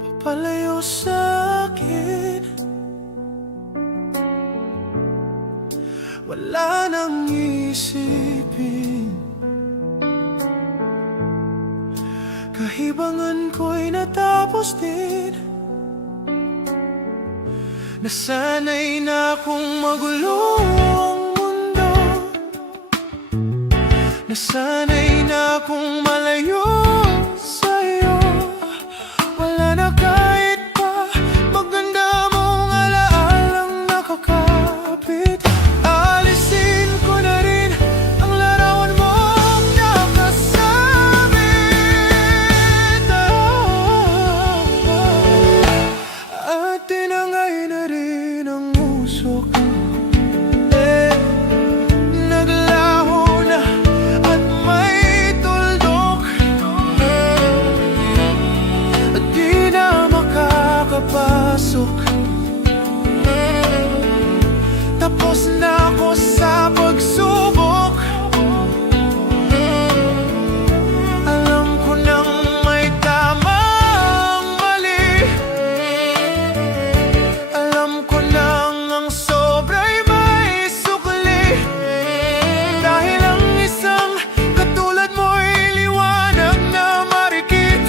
Papalayo sa akin, wala nang isipin. Kahibangan ko'y natapos din. Nasanay na akong magulo ang mundo. Nasanay na akong malayo sa'yo. Wala na kahit pa maganda mong alaalang nakakapit. Alisin ko na rin ang larawan mong nakasabit. At tinangay na rin ang usok. Naglaho na at may tuldok. At di na makakapasok. Tapos na ako sa pagsubok. Alam ko nang may tamang mali. Alam ko nang ang sobra'y may sukli. Dahil ang isang katulad mo'y liwanag na marikit.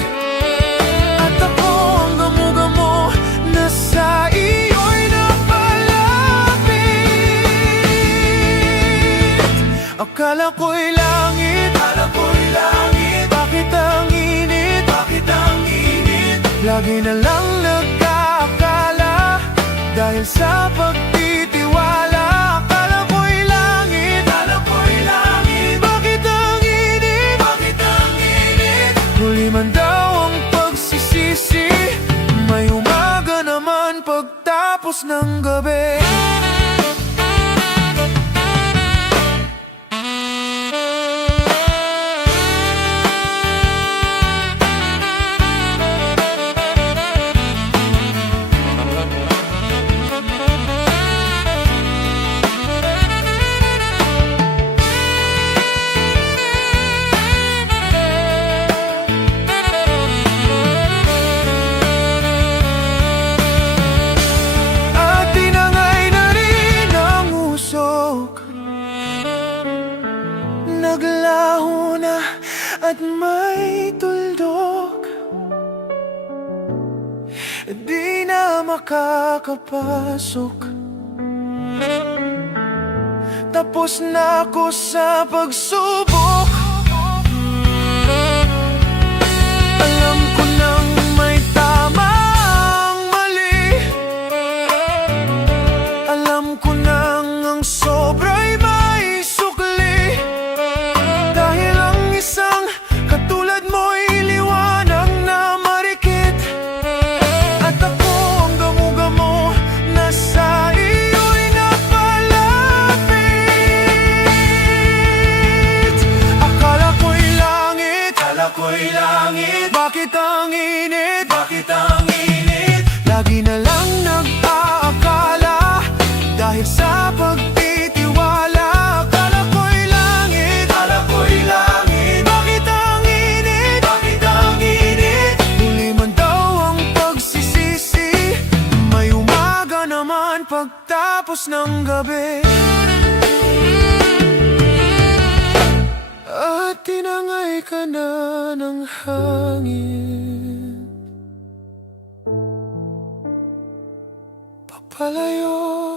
At ako ang gamo-gamo na sa iyo'y napalapit. Akala ko'y langit, bakit ang init, lagi na lang nagkakala. Dahil sa pagtitiwala. Akala ko'y langit, bakit ang init, huli man daw ang pagsisisi. May umaga naman pagtapos ng gabi. At tinangay na rin ang usok. Naglaho na at may tuldok. Di na makakapasok. Tapos na ako sa pagsubok. Alam ko nang may tamang mali. Alam ko nang ang sobra'y may sukli. Dahil ang isang katulad mo'y liwanag na marikit. At ako ang gamo-gamo na sa iyo'y napalapit. Akala ko'y langit, bakit ang init, lagi na lang nag-aakala. Dahil sa pagtitiwala. Akala ko'y langit, bakit ang init, huli man daw ang pagsisisi. May umaga naman pagtapos ng gabi. At tinangay ka na ng hangin. Papalayo